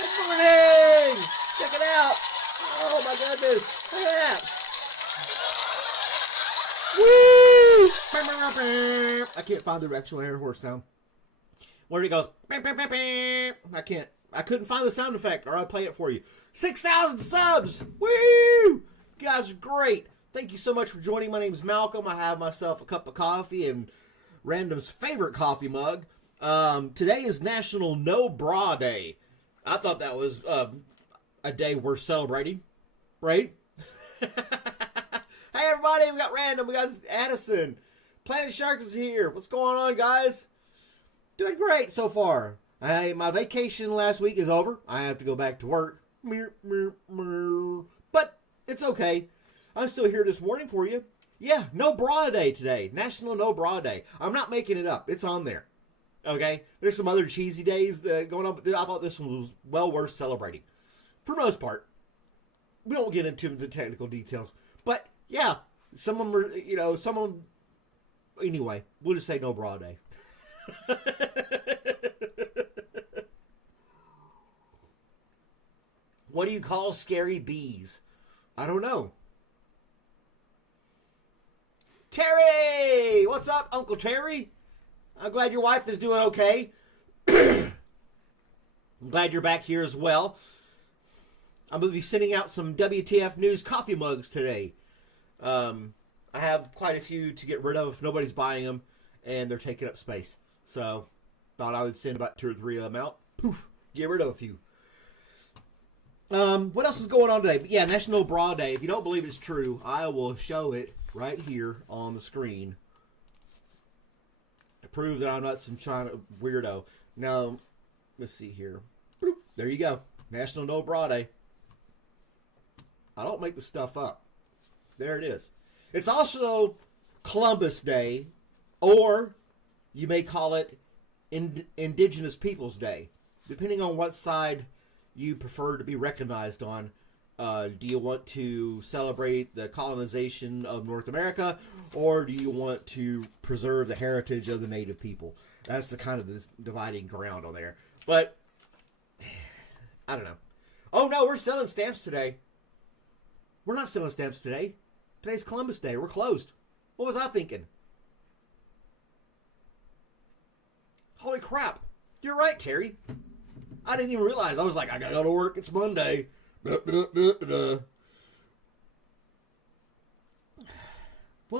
Good morning! Check it out! Oh my goodness! Look at that! Woo! I can't find the actual air horse sound. Where it goes. I can't. I couldn't find the sound effect, or I'll play it for you. 6,000 subs! Woo! You guys are great. Thank you so much for joining. My name is Malcolm. I have myself a cup of coffee and Random's favorite coffee mug. Today is National No Bra Day. I thought that was a day worth celebrating, right? Hey everybody, we got Random, we got Addison. Planet Shark is here. What's going on, guys? Doing great so far. My vacation last week is over. I have to go back to work. But it's okay. I'm still here this morning for you. Yeah, No Bra Day today. National No Bra Day. I'm not making it up. It's on there. Okay? There's some other cheesy days that going on, but I thought this one was well worth celebrating. For the most part. We won't get into the technical details. But, yeah, some of them are, anyway, we'll just say No Bra Day. What do you call scary bees? I don't know. Terry! What's up, Uncle Terry? I'm glad your wife is doing okay. I'm glad you're back here as well. I'm going to be sending out some WTF News coffee mugs today. I have quite a few to get rid of if nobody's buying them, and they're taking up space. So, thought I would send about 2 or 3 of them out. Poof, get rid of a few. What else is going on today? But yeah, National Bra Day. If you don't believe it's true, I will show it right here on the screen to prove that I'm not some China weirdo. Now, let's see here. Bloop. There you go. National No Bra Day. I don't make the stuff up. There it is. It's also Columbus Day, or you may call it Indigenous Peoples Day, depending on what side you prefer to be recognized on. Do you want to celebrate the colonization of North America, or do you want to preserve the heritage of the native people? That's the kind of the dividing ground on there. But I don't know. Oh no, we're selling stamps today. We're not selling stamps today. Today's Columbus Day. We're closed. What was I thinking? Holy crap. You're right, Terry. I didn't even realize. I was like, I gotta go to work. It's Monday. What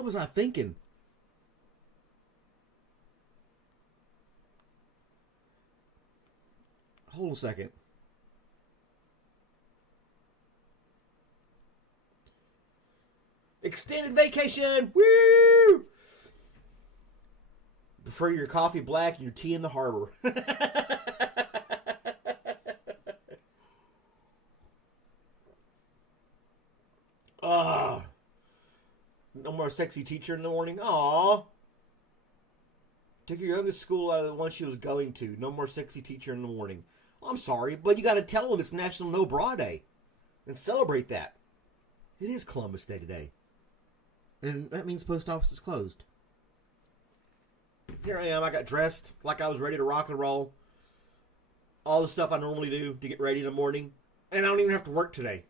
was I thinking? Hold a second. Extended vacation! Woo! Prefer your coffee black and your tea in the harbor. No more sexy teacher in the morning. Aww. Took your youngest school out of the one she was going to. No more sexy teacher in the morning. I'm sorry, but you got to tell them it's National No Bra Day. And celebrate that. It is Columbus Day today. And that means post office is closed. Here I am. I got dressed like I was ready to rock and roll. All the stuff I normally do to get ready in the morning. And I don't even have to work today.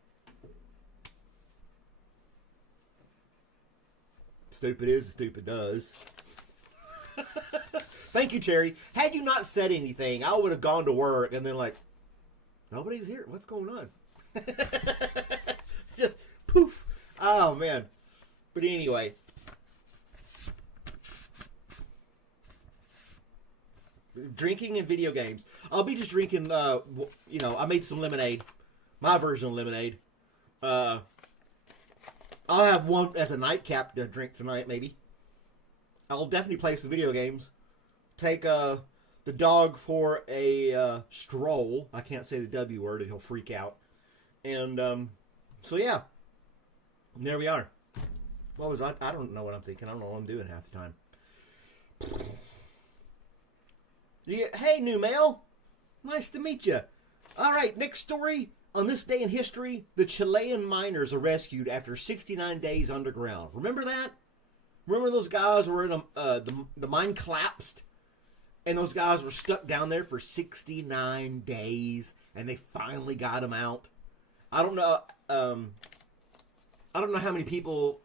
Stupid is, stupid does. Thank you, Terry. Had you not said anything, I would have gone to work and then like, nobody's here. What's going on? Just poof. Oh, man. But anyway. Drinking and video games. I'll be just drinking, I made some lemonade. My version of lemonade. I'll have one as a nightcap to drink tonight, maybe. I'll definitely play some video games. Take the dog for a stroll. I can't say the W word, and he'll freak out. And so, yeah. And there we are. What was I don't know what I'm thinking. I don't know what I'm doing half the time. Hey, new mail. Nice to meet you. All right, next story. On this day in history, the Chilean miners are rescued after 69 days underground. Remember that? Remember those guys were in the mine collapsed? And those guys were stuck down there for 69 days, and they finally got them out. I don't know. I don't know how many people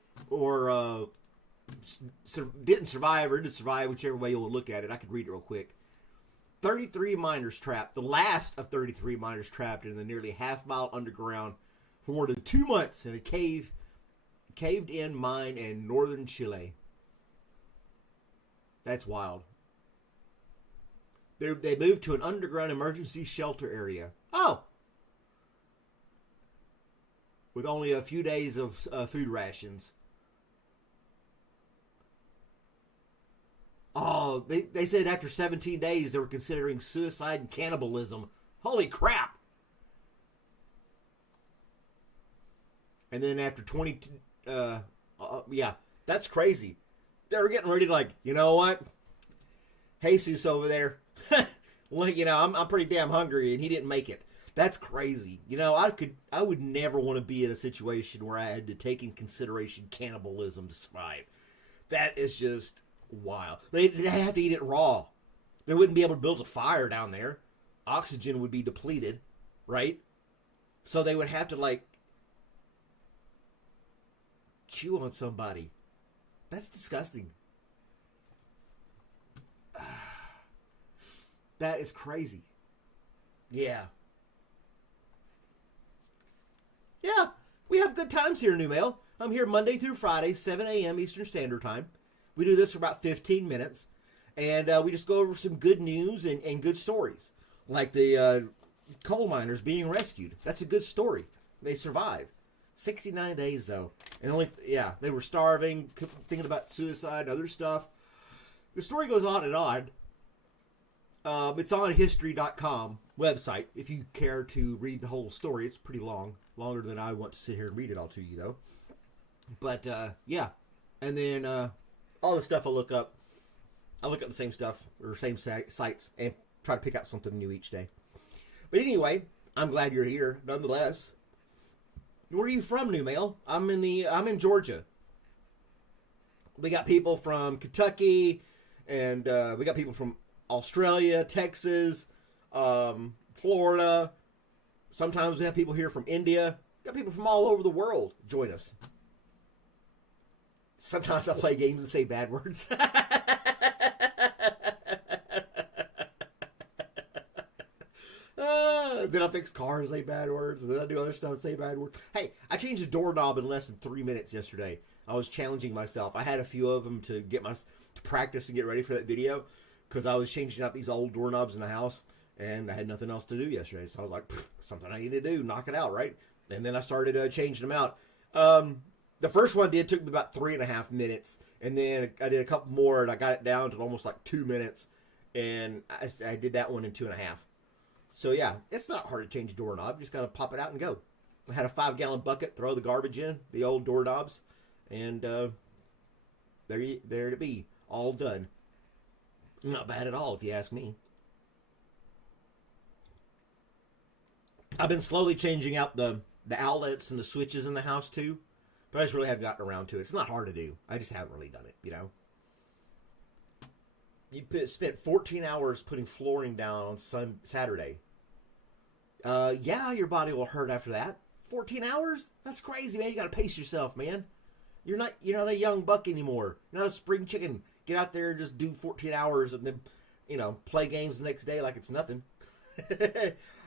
didn't survive or did survive, whichever way you'll look at it. I could read it real quick. 33 miners trapped. The last of 33 miners trapped in the nearly half-mile underground for more than 2 months in a caved-in mine in northern Chile. That's wild. They moved to an underground emergency shelter area. Oh! With only a few days of food rations. Oh, they said after 17 days they were considering suicide and cannibalism. Holy crap! And then after 20... yeah, that's crazy. They were getting ready to like, you know what? Jesus over there. Well, you know, I'm pretty damn hungry and he didn't make it. That's crazy. You know, I would never want to be in a situation where I had to take in consideration cannibalism to survive. That is just wild. They'd have to eat it raw. They wouldn't be able to build a fire down there. Oxygen would be depleted, right? So they would have to like chew on somebody. That's disgusting. That is crazy. Yeah. Yeah, we have good times here in New Mail. I'm here Monday through Friday, 7 a.m. Eastern Standard Time. We do this for about 15 minutes. And we just go over some good news and good stories. Like the coal miners being rescued. That's a good story. They survived. 69 days, though. And they were starving, thinking about suicide and other stuff. The story goes on and on. It's on history.com website. If you care to read the whole story, it's pretty long. Longer than I want to sit here and read it all to you, though. But, yeah. And then all the stuff I look up the same stuff, or same sites, and try to pick out something new each day. But anyway, I'm glad you're here, nonetheless. Where are you from, New Mail? I'm in Georgia. We got people from Kentucky, and we got people from Australia, Texas, Florida. Sometimes we have people here from India. We got people from all over the world join us. Sometimes I play games and say bad words. Then I fix cars, say bad words, and then I do other stuff and say bad words. Hey, I changed the doorknob in less than 3 minutes yesterday. I was challenging myself. I had a few of them to practice and get ready for that video because I was changing out these old doorknobs in the house, and I had nothing else to do yesterday. So I was like, something I need to do, knock it out, right? And then I started changing them out. The first one took me about 3.5 minutes, and then I did a couple more, and I got it down to almost like 2 minutes, and I did that one in 2.5. So yeah, it's not hard to change a doorknob. You just got to pop it out and go. I had a 5-gallon bucket, throw the garbage in, the old doorknobs, and there to be, all done. Not bad at all, if you ask me. I've been slowly changing out the outlets and the switches in the house too, but I just really haven't gotten around to it. It's not hard to do. I just haven't really done it, you know. You spent 14 hours putting flooring down on Saturday. Yeah, your body will hurt after that. 14 hours? That's crazy, man. You got to pace yourself, man. You're not a young buck anymore. You're not a spring chicken. Get out there and just do 14 hours and then, you know, play games the next day like it's nothing.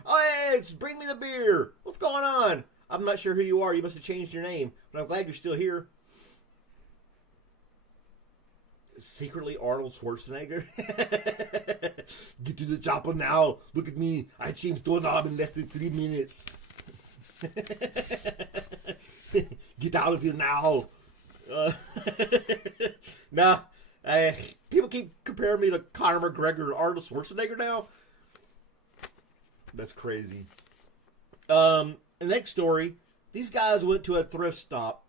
Oh, hey, bring me the beer. What's going on? I'm not sure who you are. You must have changed your name, but I'm glad you're still here. Secretly Arnold Schwarzenegger. Get to the chopper now. Look at me. I changed doorknob in less than 3 minutes. Get out of here now. Nah. People keep comparing me to Conor McGregor and Arnold Schwarzenegger now. That's crazy. The next story. These guys went to a thrift shop,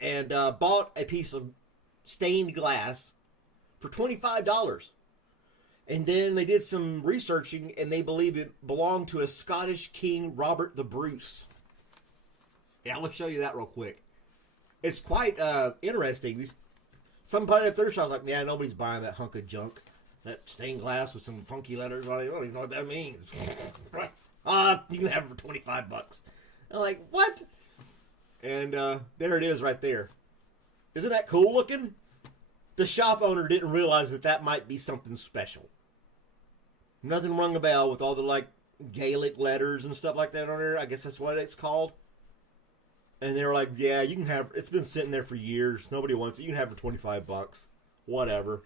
and bought a piece of stained glass for $25. And then they did some researching, and they believe it belonged to a Scottish king, Robert the Bruce. Yeah, I'll show you that real quick. It's quite interesting. Somebody at thrift shop's like, yeah, nobody's buying that hunk of junk. That stained glass with some funky letters on it. I don't even know what that means. You can have it for $25. I'm like, what? And there it is right there. Isn't that cool looking? The shop owner didn't realize that might be something special. Nothing rung a bell with all the, like, Gaelic letters and stuff like that on there. I guess that's what it's called. And they were like, yeah, you can have, it's been sitting there for years. Nobody wants it. You can have it for $25. Whatever.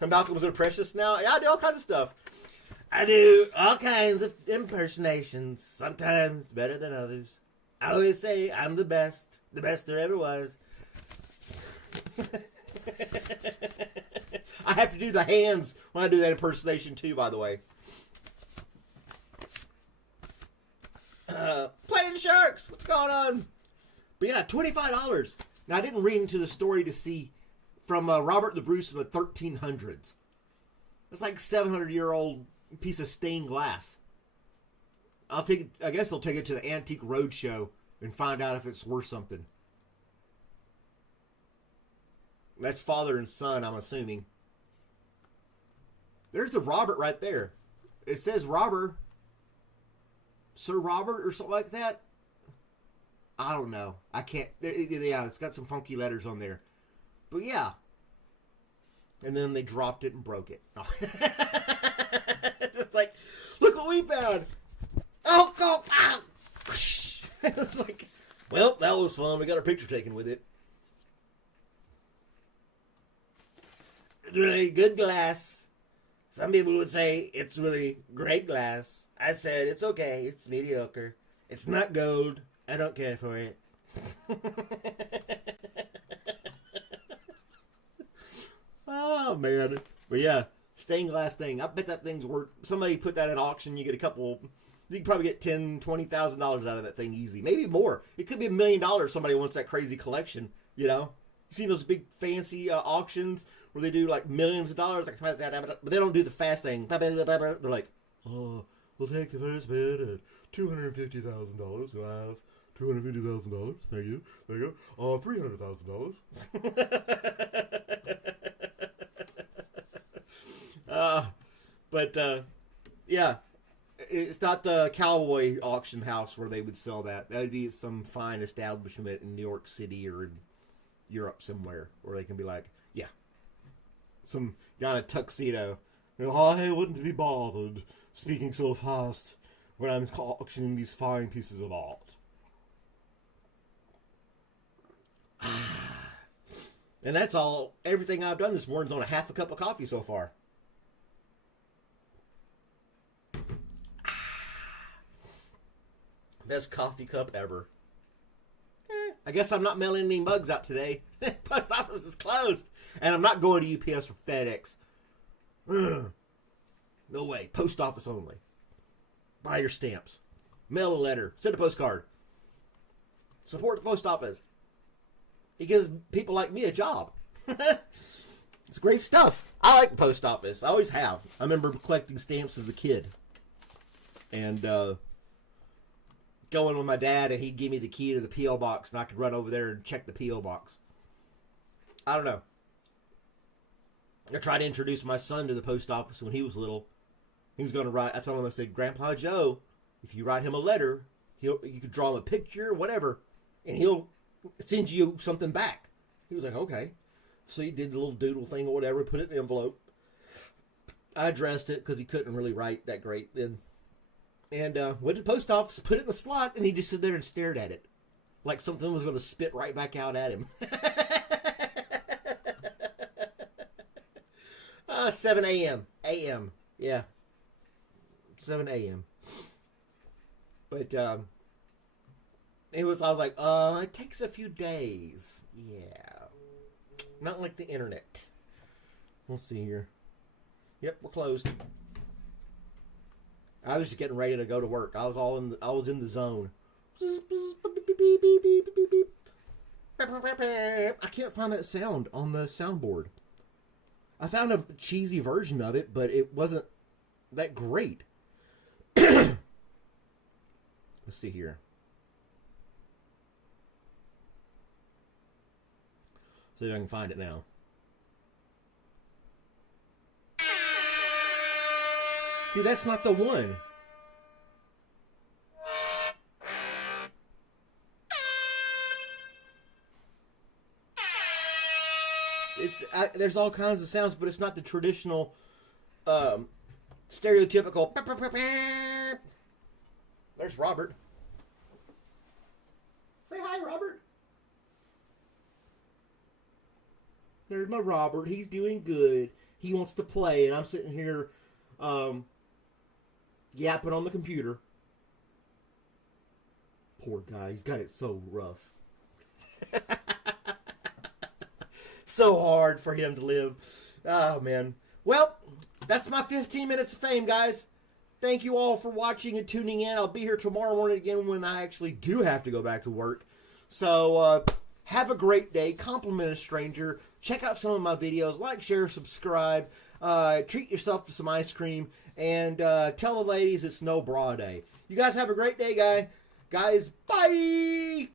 And Malcolm was a Precious now. Yeah, I do all kinds of stuff. I do all kinds of impersonations. Sometimes better than others. I always say I'm the best there ever was. I have to do the hands when I do that impersonation too, by the way. Planet Sharks, what's going on? But yeah, $25. Now, I didn't read into the story to see from Robert the Bruce from the 1300s. It's like 700-year-old piece of stained glass. I guess they'll take it to the Antique Roadshow and find out if it's worth something. That's father and son, I'm assuming. There's the Robert right there. It says Robert. Sir Robert or something like that. I don't know. I can't. Yeah, it's got some funky letters on there. But yeah. And then they dropped it and broke it. It's like, look what we found. Oh, go. Ah. It's like, well, that was fun. We got our picture taken with it. It's really good glass. Some people would say it's really great glass. I said it's okay. It's mediocre. It's not gold. I don't care for it. Oh, man. But yeah, stained glass thing. I bet that thing's worth... Somebody put that at auction. You get a couple... You can probably get $10,000, $20,000 out of that thing easy. Maybe more. It could be $1 million. Somebody wants that crazy collection, you know? You see those big fancy auctions where they do like millions of dollars, but they don't do the fast thing. They're like, oh, we'll take the first bid at $250,000. Wow, $250,000. Thank you. There you go. $300,000. Yeah, it's not the cowboy auction house where they would sell that. That would be some fine establishment in New York City or in Europe somewhere where they can be like, yeah, some guy in a tuxedo. I wouldn't be bothered speaking so fast when I'm auctioning these fine pieces of art. And that's all. Everything I've done this morning's on a half a cup of coffee so far. Best coffee cup ever. I guess I'm not mailing any mugs out today. Post office is closed. And I'm not going to UPS or FedEx. No way. Post office only. Buy your stamps. Mail a letter. Send a postcard. Support the post office. It gives people like me a job. It's great stuff. I like the post office. I always have. I remember collecting stamps as a kid. And, going with my dad, and he'd give me the key to the P.O. box, and I could run over there and check the P.O. box. I don't know. I tried to introduce my son to the post office when he was little. He was going to write. I told him, I said, Grandpa Joe, if you write him a letter, you could draw him a picture, whatever, and he'll send you something back. He was like, okay. So he did the little doodle thing or whatever, put it in the envelope. I addressed it because he couldn't really write that great then. And went to the post office, put it in the slot, and he just stood there and stared at it. Like something was going to spit right back out at him. 7 a.m. A.m. Yeah. 7 a.m. But I was like, it takes a few days. Yeah. Not like the internet. Let's see here. Yep, we're closed. I was just getting ready to go to work. I was in the zone. I can't find that sound on the soundboard. I found a cheesy version of it, but it wasn't that great. Let's see here. See if I can find it now. See, that's not the one. There's all kinds of sounds, but it's not the traditional, stereotypical. There's Robert. Say hi, Robert. There's my Robert. He's doing good. He wants to play, and I'm sitting here, yapping on the computer. Poor guy. He's got it so rough. So hard for him to live. Oh, man. Well, that's my 15 minutes of fame, guys. Thank you all for watching and tuning in. I'll be here tomorrow morning again when I actually do have to go back to work. So, have a great day. Compliment a stranger. Check out some of my videos. Like, share, subscribe. Treat yourself to some ice cream. And tell the ladies it's no bra day. You guys have a great day, guys. Bye!